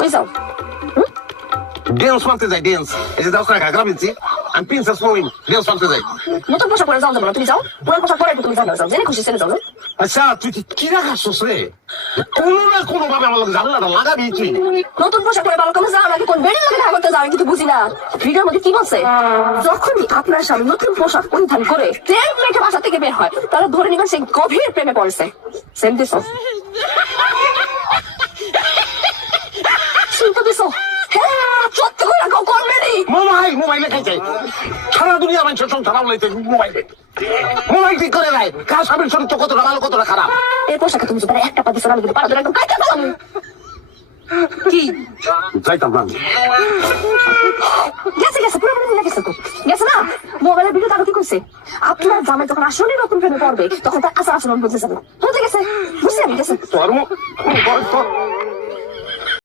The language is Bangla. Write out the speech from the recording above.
কই যাও? ড্যান্স মারতে যাই, ড্যান্স। এই যে দাও ঘাগরা বিনছি, আমি প্রিন্সেস মমিন ড্যান্স মারতে যাই। নতুন পোশাক পরে যাও যাবো না, তুমি যাও। পুরান পোশাক পরে তুমি যাও না, যাও জেনে খুশি সেরে যাও না। আচ্ছা তুই কি রাখাচ্ছিস রে? কোনো না কোনো ভাবে আমার লোক জানলাটা লাগাবি তুই। নতুন পোশাক পরে ভালো কামে যাও নাকি কোন বেড়ি লাগে দেখা করতে যাও কিন্তু বুঝি না। ভিডিওর মধ্যে কি বলছে, যখনই আপনার স্বামী নতুন পোশাক পরিধান করে তেল মেখে বাসা থেকে বের হয় তাহলে ধরে নিবেন সে গভীর প্রেমে পড়েছে। সেম দিছো শুনতে দিছো? হ্যাঁ সত্যি করে রাখো কমেডি। মোবাইলে খাইছে সারা দুনিয়া মানুষের সংসার আমলাইতে মোবাইলে। মোবাইল ঠিক করে নাই কার স্বামীর চরিত্র কতটা ভালো কতটা খারাপ। এই পোশাকে তুমি যদি একটা পা দিছো আমি কিন্তু পাড়া ধরে একদম কাইটা দিলাম। কি যাইতাম না গেছে গেছে পুরো মিলে গেছে তো গেছে না। মোবাইলের ভিডিও তারা কি করছে, আপনার জামাই যখন আসলে নতুন প্রেমে পড়বে তখন তার আচার আচরণ বুঝে যাবে। বুঝে গেছে, বুঝছি আমি গেছে। তোর